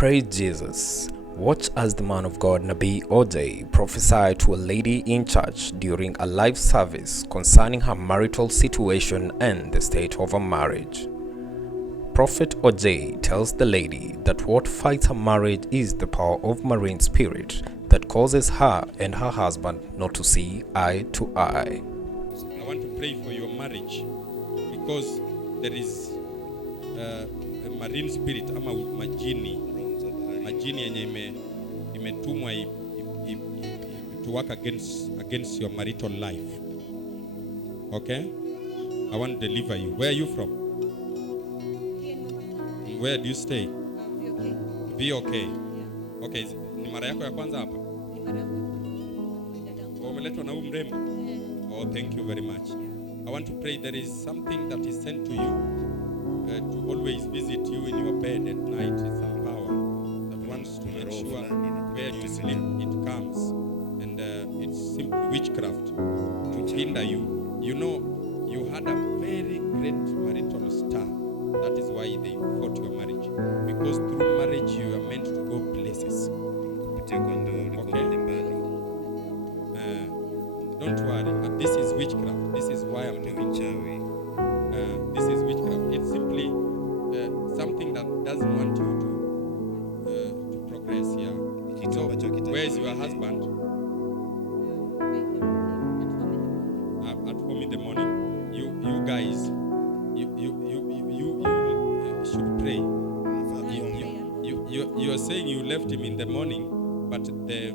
Praise Jesus. Watch as the man of God Nabii Ojay prophesied to a lady in church during a live service concerning her marital situation and the state of her marriage. Prophet Ojay tells the lady that what fights her marriage is the power of marine spirit that causes her and her husband not to see eye to eye. I want to pray for your marriage because there is a marine spirit ama majini yenye imetumwa to work against your marital life. Okay? I want to deliver you. Where are you from? Where do you stay? Be okay. Okay, ni mara yako ya kwanza hapa? Umeletwa na mrembo? Oh, thank you very much. I want to pray there is something that is sent to you to always visit you in your bed at night. Some power that wants to make sure where you sleep it comes, and it's simply witchcraft to hinder you. You know, you had a very great marital star. That is why they fought your marriage, because through marriage you are meant to go places. Okay? Don't worry. This is witchcraft. This is why I'm talking to you. This is witchcraft. It's simply something that doesn't want you to progress here. So, where is your husband? At home in the morning. You guys, you should pray. You are saying you left him in the morning, but the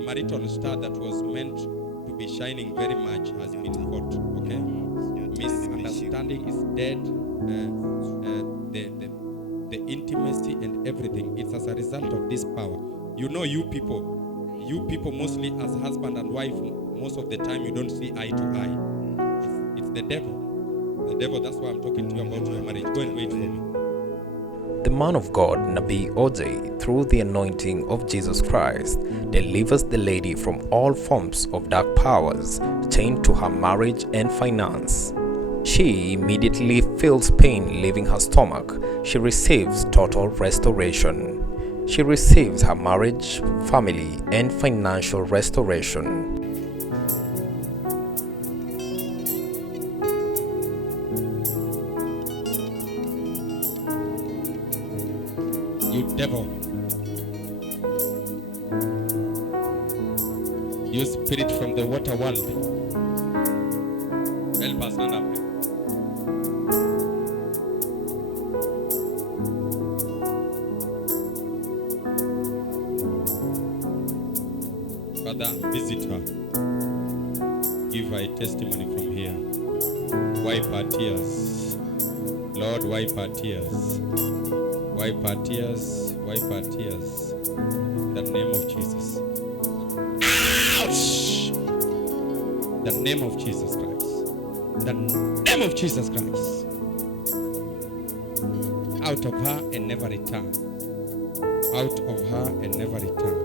marital star that was meant to be shining very much has been caught. Okay, misunderstanding is dead. The intimacy and everything, it's as a result of this power. You know, you people mostly as husband and wife, most of the time you don't see eye to eye. It's the devil. That's why I'm talking to you about your marriage. Go and wait for me. The man of God Nabii Ojay, through the anointing of Jesus Christ, delivers the lady from all forms of dark powers chained to her marriage and finance. She immediately feels pain leaving her stomach. She receives total restoration. She receives her marriage, family, and financial restoration. You devil. You spirit from the water world. Help us, stand up. Father, visit her. Give her a testimony from here. Wipe her tears. Lord, wipe her tears. Wipe our tears, wipe our tears. In the name of Jesus. Ouch! The name of Jesus Christ. The name of Jesus Christ. Out of her and never return. Out of her and never return.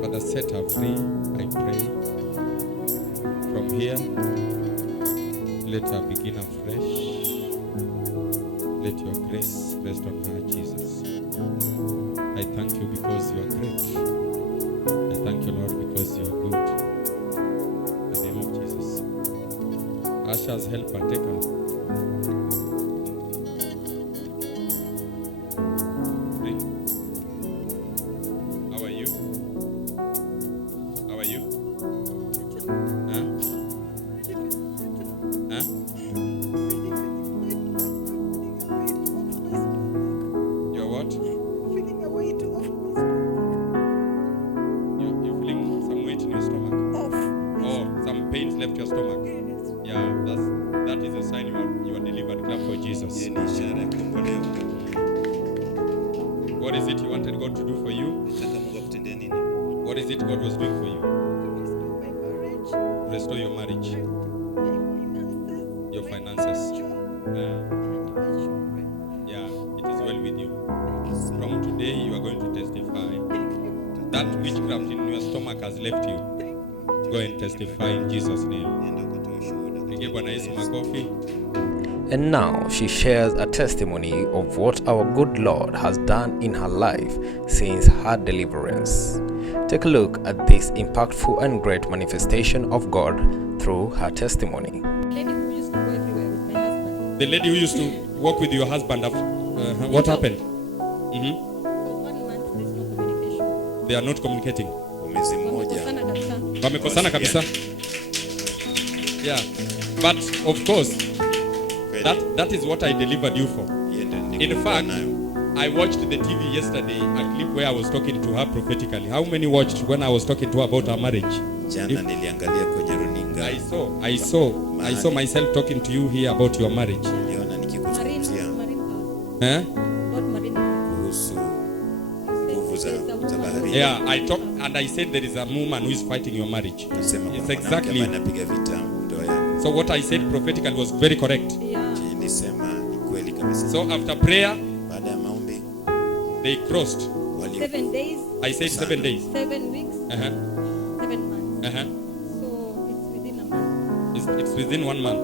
Father, set her free, I pray. From here, let her begin afresh. Let your grace rest on her, Jesus. I thank you because you are great. I thank you, Lord, because you are good. In the name of Jesus. Ushers, help her, take her. Hey. How are you? How are you? Huh? Huh? Feeling a weight off my stomach. You're feeling some weight in your stomach? Off. Oh, some pains left your stomach? Yes. Yeah, that is a sign you are delivered. Clap for Jesus. What is it you wanted God to do for you? What is it God was doing for you? To restore my marriage. Restore your marriage, your finances. Yeah, it is well with you. From today, you are going to testify. That witchcraft in your stomach has left you. Go and testify in Jesus' name. Pigie Bwana Yesu makofi. And now she shares a testimony of what our good Lord has done in her life since her deliverance. Take a look at this impactful and great manifestation of God through her testimony. Lady who used to go everywhere with my husband. The lady who used to walk with your husband, what happened? For 1 month, there's no communication. They are not communicating. Mwezi mmoja Wamekosana kabisa. Wamekosana kabisa. Yeah. But of course, that is what I delivered you for. yeye ndio In nilikuwa fact, nayo. I watched the TV yesterday, a clip where I was talking to her prophetically. How many watched when I was talking to her about her marriage? Jana niliangalia kwenye runinga, I saw myself talking to you here about your marriage. niliona nikikuzungumzia Marine power. Eh? Not marine power. kuhusu nguvu za baharini. Yeah, I talked and I said there is a woman who is fighting your marriage. Nasema kuna It's mwanamke exactly. ambaye anapiga vita ndoa yako. So what I said prophetically was very correct. Yeah. Nilisema ni kweli kabisa. So after prayer, Baada ya maombi they crossed. wali 7 days, I said 7 days. 7 weeks, Uh-huh. 7 months. Uh-huh. So it's within a month. It's within 1 month.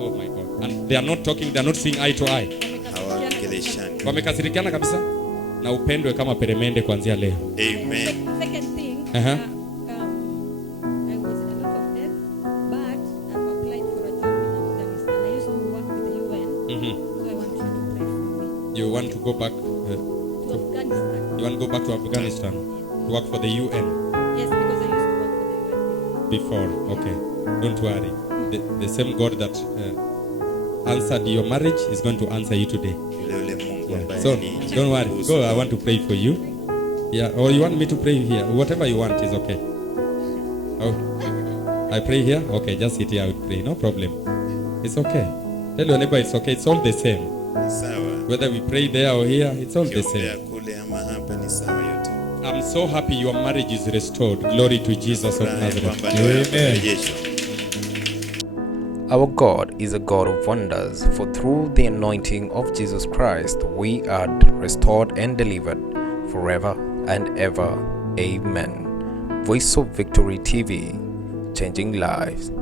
Oh my God. And they are not talking, they are not seeing eye to eye. hawakeleshani. Wamekasirikiana kabisa na upendwe kama peremende kuanzia leo. Amen. Second thing, Uh-huh. I was in a lot of debt, but I've applied for a job in Afghanistan. I used to work with the UN, Mhm. so I want you to pray for me. You want to go back To Afghanistan. you want to go back to Afghanistan to work for the UN Yes, because I used to work for the UN before. Okay. Don't worry. The same God that answered your marriage is going to answer you today. Yule Mungu ambaye So ni don't worry. Go. I want to pray for you. Yeah. Or you want me to pray here? Whatever you want is okay. Oh, I pray here. Okay, just sit here. I will pray. No problem. It's okay. Tell your neighbor it's okay. It's all the same. sawa. Whether we pray there or here, it's all the Kiombea same. kule ama hapa ni sawa yote. I'm so happy your marriage is restored. Glory to Jesus of Furaha Nazareth. kwamba ndoa yako imerejeshwa. Our God is a God of wonders, for through the anointing of Jesus Christ we are restored and delivered forever and ever. Amen. Voice of Victory TV, changing lives.